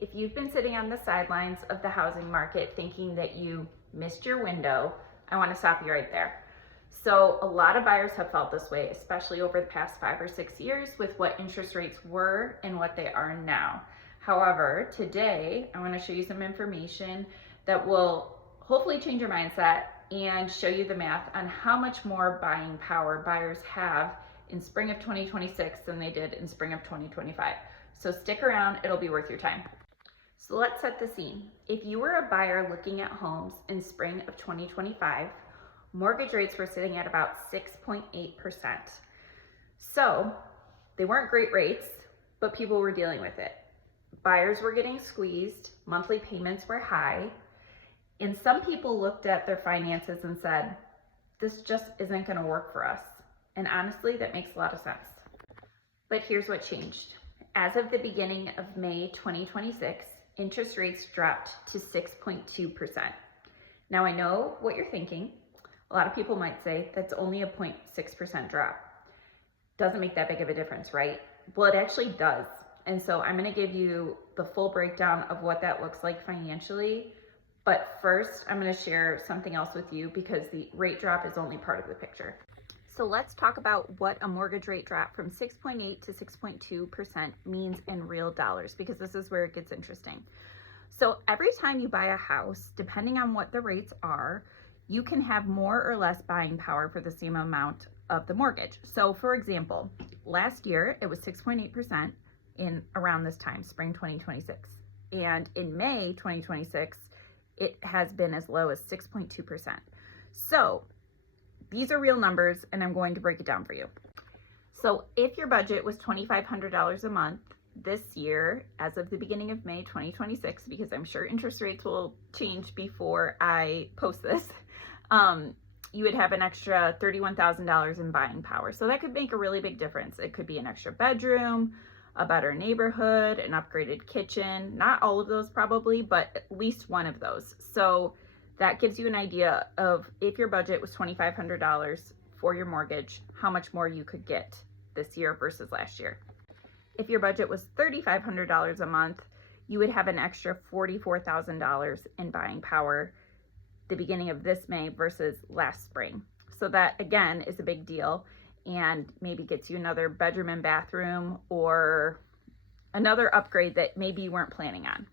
If you've been sitting on the sidelines of the housing market thinking that you missed your window, I want to stop you right there. So a lot of buyers have felt this way, especially over the past 5 or 6 years with what interest rates were and what they are now. However, today I want to show you some information that will hopefully change your mindset and show you the math on how much more buying power buyers have in spring of 2026 than they did in spring of 2025. So stick around, it'll be worth your time. So let's set the scene. If you were a buyer looking at homes in spring of 2025, mortgage rates were sitting at about 6.8%. So they weren't great rates, but people were dealing with it. Buyers were getting squeezed, monthly payments were high, and some people looked at their finances and said, this just isn't going to work for us. And honestly, that makes a lot of sense. But here's what changed. As of the beginning of May 2026, interest rates dropped to 6.2%. Now I know what you're thinking. A lot of people might say that's only a 0.6% drop. Doesn't make that big of a difference, right? Well, it actually does. And so I'm going to give you the full breakdown of what that looks like financially. But first, I'm going to share something else with you because the rate drop is only part of the picture. So let's talk about what a mortgage rate drop from 6.8 to 6.2% means in real dollars, because this is where it gets interesting. So every time you buy a house, depending on what the rates are, you can have more or less buying power for the same amount of the mortgage. So for example, last year it was 6.8% in around this time, spring 2026. And in May 2026, it has been as low as 6.2%. So these are real numbers, and I'm going to break it down for you. So if your budget was $2,500 a month this year, as of the beginning of May 2026, because I'm sure interest rates will change before I post this, you would have an extra $31,000 in buying power. So that could make a really big difference. It could be an extra bedroom, a better neighborhood, an upgraded kitchen. Not all of those probably, but at least one of those. So that gives you an idea of if your budget was $2,500 for your mortgage, how much more you could get this year versus last year. If your budget was $3,500 a month, you would have an extra $44,000 in buying power the beginning of this May versus last spring. So that again is a big deal and maybe gets you another bedroom and bathroom or another upgrade that maybe you weren't planning on.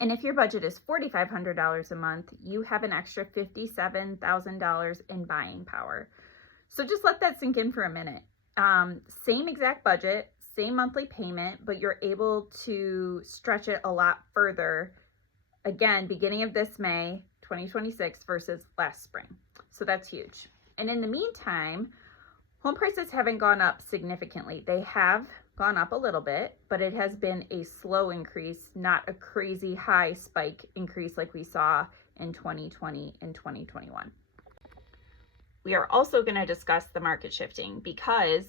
And if your budget is $4,500 a month, you have an extra $57,000 in buying power. So just let that sink in for a minute. Same exact budget, same monthly payment, but you're able to stretch it a lot further. Again, beginning of this May 2026 versus last spring. So that's huge. And in the meantime, home prices haven't gone up significantly. They have gone up a little bit, but it has been a slow increase, not a crazy high spike increase like we saw in 2020 and 2021. We are also going to discuss the market shifting because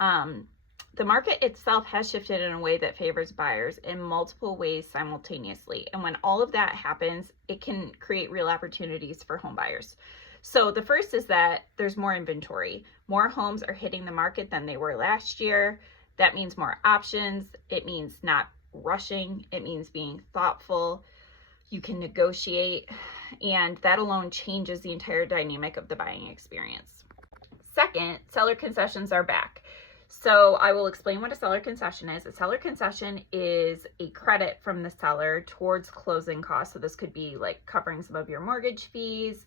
the market itself has shifted in a way that favors buyers in multiple ways simultaneously. And when all of that happens, it can create real opportunities for home buyers. So the first is that there's more inventory. More homes are hitting the market than they were last year. That means more options. It means not rushing. It means being thoughtful. You can negotiate, and that alone changes the entire dynamic of the buying experience. Second, seller concessions are back. So I will explain what a seller concession is. A seller concession is a credit from the seller towards closing costs. So this could be like covering some of your mortgage fees,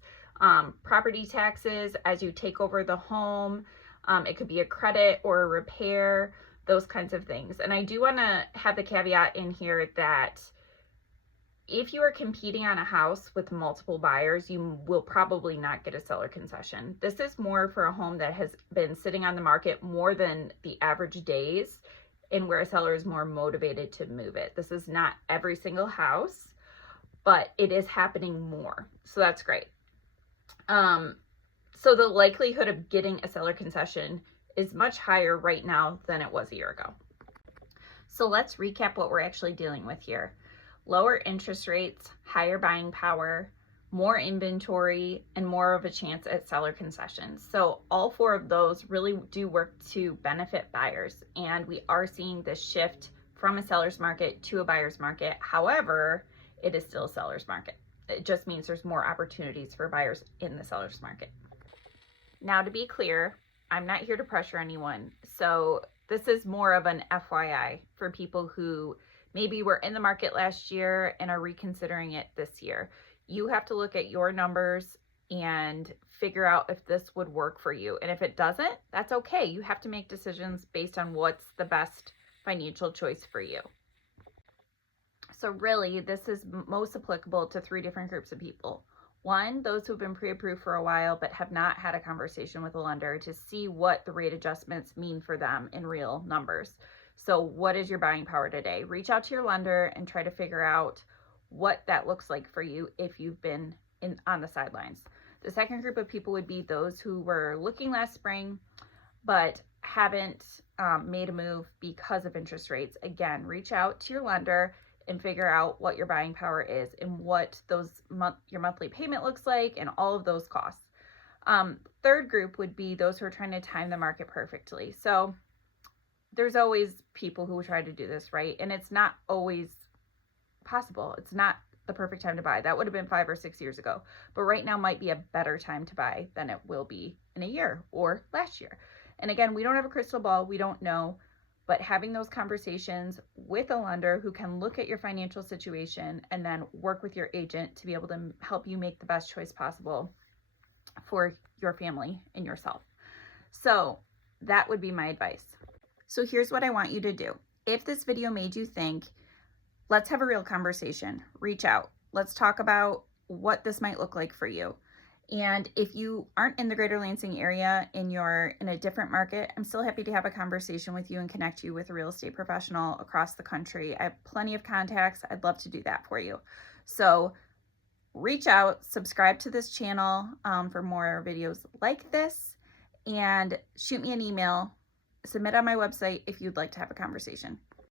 property taxes as you take over the home. It could be a credit or a repair, those kinds of things. And I do want to have the caveat in here that if you are competing on a house with multiple buyers, you will probably not get a seller concession. This is more for a home that has been sitting on the market more than the average days and where a seller is more motivated to move it. This is not every single house, but it is happening more. So that's great. So the likelihood of getting a seller concession is much higher right now than it was a year ago. So let's recap what we're actually dealing with here. Lower interest rates, higher buying power, more inventory, and more of a chance at seller concessions. So all four of those really do work to benefit buyers. And we are seeing this shift from a seller's market to a buyer's market. However, it is still a seller's market. It just means there's more opportunities for buyers in the seller's market. Now, to be clear, I'm not here to pressure anyone. So this is more of an FYI for people who maybe were in the market last year and are reconsidering it this year. You have to look at your numbers and figure out if this would work for you. And if it doesn't, that's okay. You have to make decisions based on what's the best financial choice for you. So really, this is most applicable to 3 different groups of people. 1, those who've been pre-approved for a while but have not had a conversation with a lender to see what the rate adjustments mean for them in real numbers. So what is your buying power today? Reach out to your lender and try to figure out what that looks like for you if you've been on the sidelines. The second group of people would be those who were looking last spring but haven't made a move because of interest rates. Again, reach out to your lender and figure out what your buying power is and what your monthly payment looks like and all of those costs. Third group would be those who are trying to time the market perfectly. So there's always people who try to do this, right? And it's not always possible. It's not the perfect time to buy. That would have been 5 or 6 years ago. But right now might be a better time to buy than it will be in a year or last year. And again, we don't have a crystal ball. We don't know. But having those conversations with a lender who can look at your financial situation and then work with your agent to be able to help you make the best choice possible for your family and yourself. So that would be my advice. So here's what I want you to do. If this video made you think, let's have a real conversation. Reach out. Let's talk about what this might look like for you. And if you aren't in the greater Lansing area and you're in a different market, I'm still happy to have a conversation with you and connect you with a real estate professional across the country. I have plenty of contacts. I'd love to do that for you. So reach out, subscribe to this channel for more videos like this, and shoot me an email, submit on my website if you'd like to have a conversation.